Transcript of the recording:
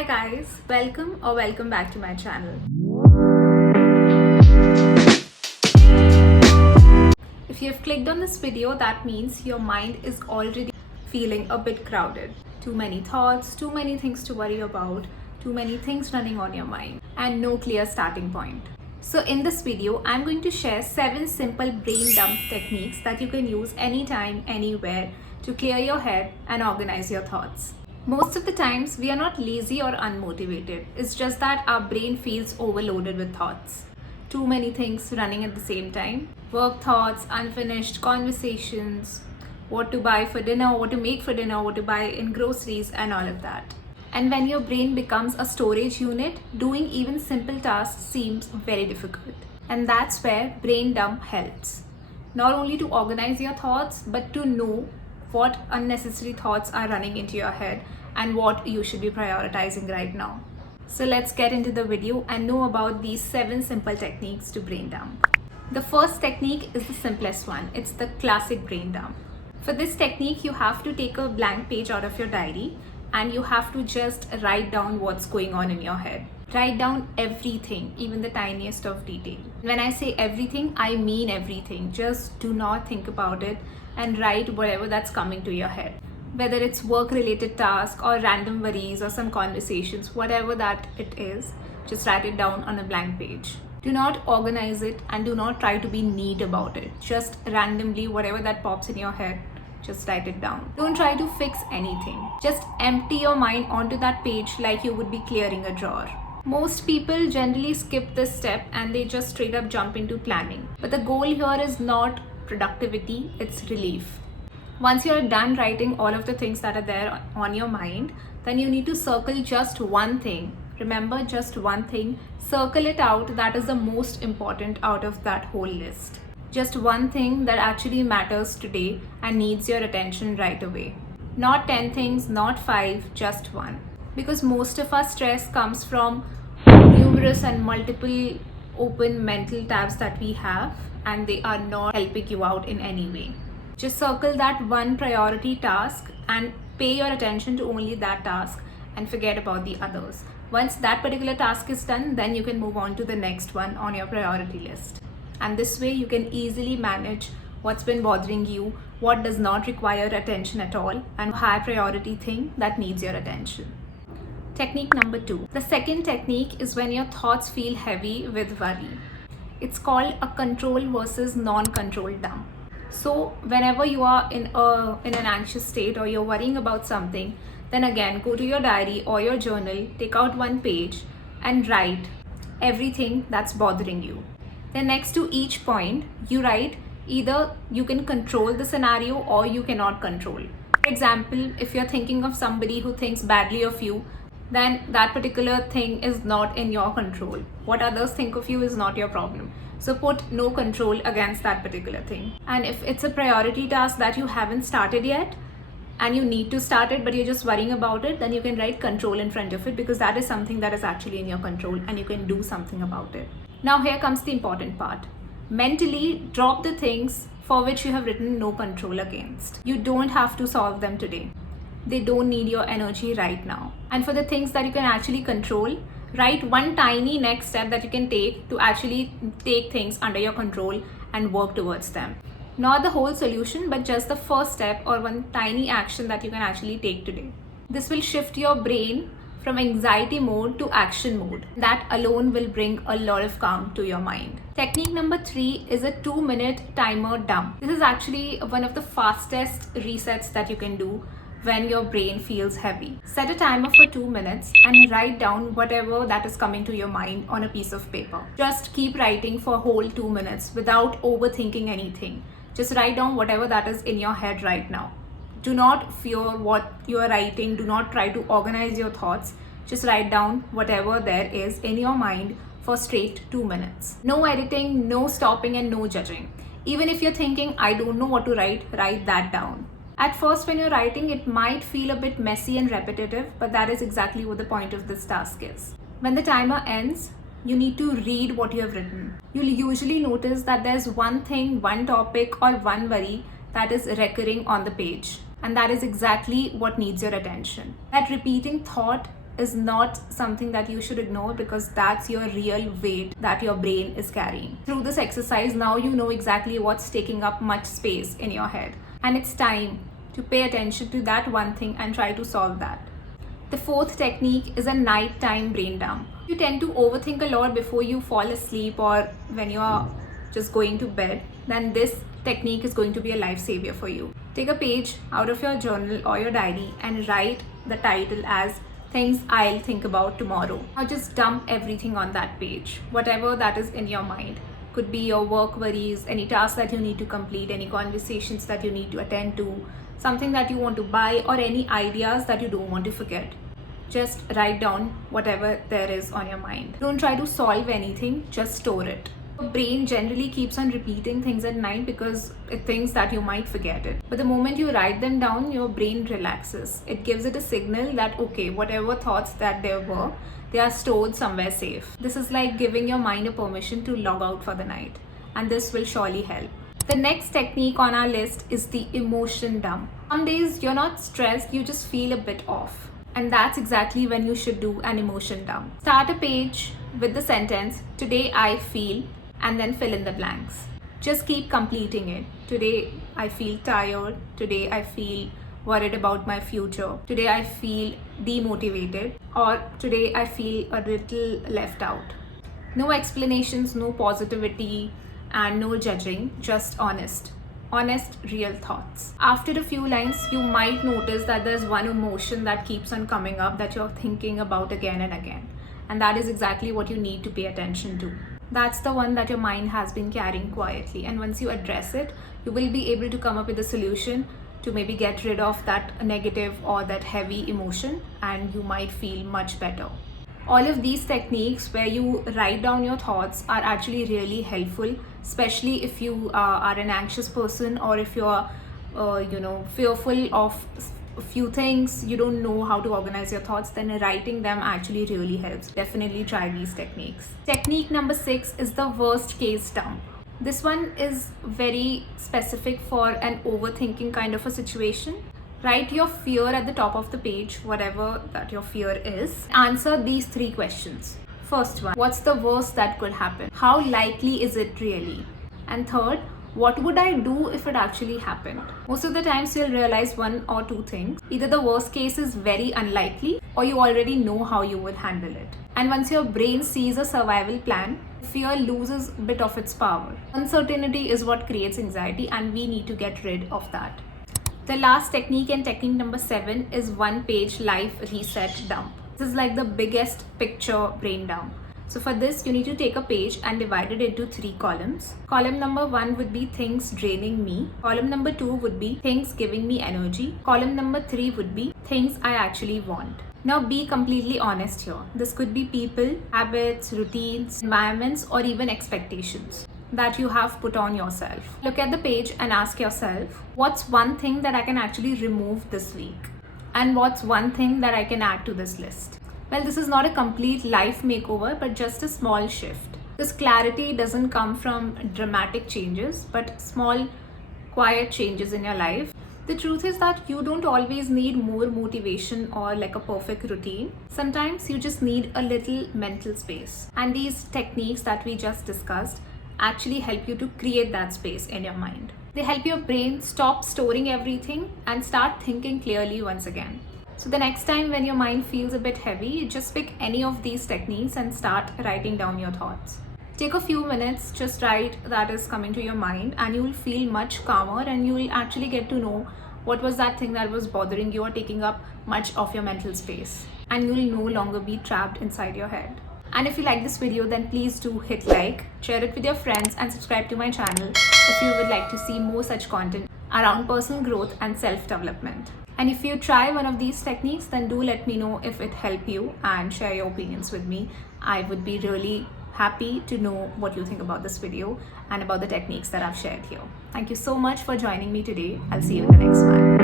Hi guys, welcome back to my channel. If you've clicked on this video, that means your mind is already feeling a bit crowded. Too many thoughts, too many things to worry about, too many things running on your mind, and no clear starting point. So in this video, I'm going to share 7 simple brain dump techniques that you can use anytime, anywhere to clear your head and organize your thoughts. Most of the times, we are not lazy or unmotivated. It's just that our brain feels overloaded with thoughts. Too many things running at the same time. Work thoughts, unfinished conversations, what to buy for dinner, what to make for dinner, what to buy in groceries, and all of that. And when your brain becomes a storage unit, doing even simple tasks seems very difficult. And that's where brain dump helps. Not only to organize your thoughts, but to know what unnecessary thoughts are running into your head and what you should be prioritizing right now. So let's get into the video and know about these 7 simple techniques to brain dump. The first technique is the simplest one. It's the classic brain dump. For this technique, you have to take a blank page out of your diary and you have to just write down what's going on in your head. Write down everything, even the tiniest of detail. When I say everything, I mean everything. Just do not think about it and write whatever that's coming to your head. Whether it's work-related tasks or random worries or some conversations, whatever that it is, just write it down on a blank page. Do not organize it and do not try to be neat about it. Just randomly, whatever that pops in your head, just write it down. Don't try to fix anything. Just empty your mind onto that page like you would be clearing a drawer. Most people generally skip this step and they just straight up jump into planning. But the goal here is not productivity, it's relief. Once you're done writing all of the things that are there on your mind, then you need to circle just one thing. Remember, just one thing. Circle it out that is the most important out of that whole list. Just one thing that actually matters today and needs your attention right away. Not 10 things, not 5, just one. Because most of our stress comes from numerous and multiple open mental tabs that we have, and they are not helping you out in any way. Just circle that one priority task and pay your attention to only that task and forget about the others. Once that particular task is done, then you can move on to the next one on your priority list. And this way you can easily manage what's been bothering you, what does not require attention at all, and a high priority thing that needs your attention. Technique number 2. The second technique is when your thoughts feel heavy with worry. It's called a control versus non-control dump. So whenever you are in an anxious state or you're worrying about something, then again go to your diary or your journal, take out one page and write everything that's bothering you. Then next to each point, you write either you can control the scenario or you cannot control. For example, if you're thinking of somebody who thinks badly of you, then that particular thing is not in your control. What others think of you is not your problem. So put no control against that particular thing. And if it's a priority task that you haven't started yet and you need to start it but you're just worrying about it, then you can write control in front of it because that is something that is actually in your control and you can do something about it. Now here comes the important part. Mentally drop the things for which you have written no control against. You don't have to solve them today. They don't need your energy right now. And for the things that you can actually control, write one tiny next step that you can take to actually take things under your control and work towards them. Not the whole solution, but just the first step or one tiny action that you can actually take today. This will shift your brain from anxiety mode to action mode. That alone will bring a lot of calm to your mind. Technique number 3 is a 2-minute timer dump. This is actually one of the fastest resets that you can do when your brain feels heavy. Set a timer for 2 minutes and write down whatever that is coming to your mind on a piece of paper. Just keep writing for a whole 2 minutes without overthinking anything. Just write down whatever that is in your head right now. Do not fear what you are writing. Do not try to organize your thoughts. Just write down whatever there is in your mind for straight 2 minutes. No editing, no stopping, and no judging. Even if you're thinking, I don't know what to write that down. At first, when you're writing, it might feel a bit messy and repetitive, but that is exactly what the point of this task is. When the timer ends, you need to read what you have written. You'll usually notice that there's one thing, one topic, or one worry that is recurring on the page. And that is exactly what needs your attention. That repeating thought is not something that you should ignore, because that's your real weight that your brain is carrying. Through this exercise, now you know exactly what's taking up much space in your head, and it's time to pay attention to that one thing and try to solve that. The fourth technique is a nighttime brain dump. You tend to overthink a lot before you fall asleep or when you are just going to bed, then this technique is going to be a lifesaver for you. Take a page out of your journal or your diary and write the title as Things I'll Think About Tomorrow. Now just dump everything on that page, whatever that is in your mind. Could be your work worries, any tasks that you need to complete, any conversations that you need to attend to, something that you want to buy, or any ideas that you don't want to forget. Just write down whatever there is on your mind. Don't try to solve anything, just store it. Your brain generally keeps on repeating things at night because it thinks that you might forget it. But the moment you write them down, your brain relaxes. It gives it a signal that, okay, whatever thoughts that there were, they are stored somewhere safe. This is like giving your mind a permission to log out for the night, and this will surely help. The next technique on our list is the emotion dump. Some days you're not stressed, you just feel a bit off. And that's exactly when you should do an emotion dump. Start a page with the sentence, today I feel, and then fill in the blanks. Just keep completing it. Today I feel tired. Today I feel worried about my future. Today I feel demotivated. Or today I feel a little left out. No explanations, no positivity, and no judging, just honest, real thoughts. After a few lines, you might notice that there's one emotion that keeps on coming up that you're thinking about again and again. And that is exactly what you need to pay attention to. That's the one that your mind has been carrying quietly. And once you address it, you will be able to come up with a solution to maybe get rid of that negative or that heavy emotion, and you might feel much better. All of these techniques where you write down your thoughts are actually really helpful, especially if you are an anxious person, or if you're fearful of a few things, you don't know how to organize your thoughts, then writing them actually really helps. Definitely try these techniques. Technique number 6 is the worst case dump. This one is very specific for an overthinking kind of a situation. Write your fear at the top of the page, whatever that your fear is. Answer these 3 questions. First one, what's the worst that could happen? How likely is it really? And third, what would I do if it actually happened? Most of the times you'll realize one or two things. Either the worst case is very unlikely, or you already know how you would handle it. And once your brain sees a survival plan, fear loses a bit of its power. Uncertainty is what creates anxiety, and we need to get rid of that. The last technique, and technique number 7, is one page life reset dump. This is like the biggest picture brain dump. So for this, you need to take a page and divide it into 3 columns. Column number 1 would be things draining me. Column number 2 would be things giving me energy. Column number 3 would be things I actually want. Now be completely honest here. This could be people, habits, routines, environments, or even expectations that you have put on yourself. Look at the page and ask yourself, what's one thing that I can actually remove this week? And what's one thing that I can add to this list? Well, this is not a complete life makeover, but just a small shift. This clarity doesn't come from dramatic changes, but small, quiet changes in your life. The truth is that you don't always need more motivation or like a perfect routine. Sometimes you just need a little mental space. And these techniques that we just discussed actually help you to create that space in your mind. They help your brain stop storing everything and start thinking clearly once again. So the next time when your mind feels a bit heavy, just pick any of these techniques and start writing down your thoughts. Take a few minutes, just write that is coming to your mind, and you will feel much calmer, and you will actually get to know what was that thing that was bothering you or taking up much of your mental space. And you will no longer be trapped inside your head. And if you like this video, then please do hit like, share it with your friends, and subscribe to my channel if you would like to see more such content around personal growth and self-development. And if you try one of these techniques, then do let me know if it helped you and share your opinions with me. I would be really happy to know what you think about this video and about the techniques that I've shared here. Thank you so much for joining me today. I'll see you in the next one.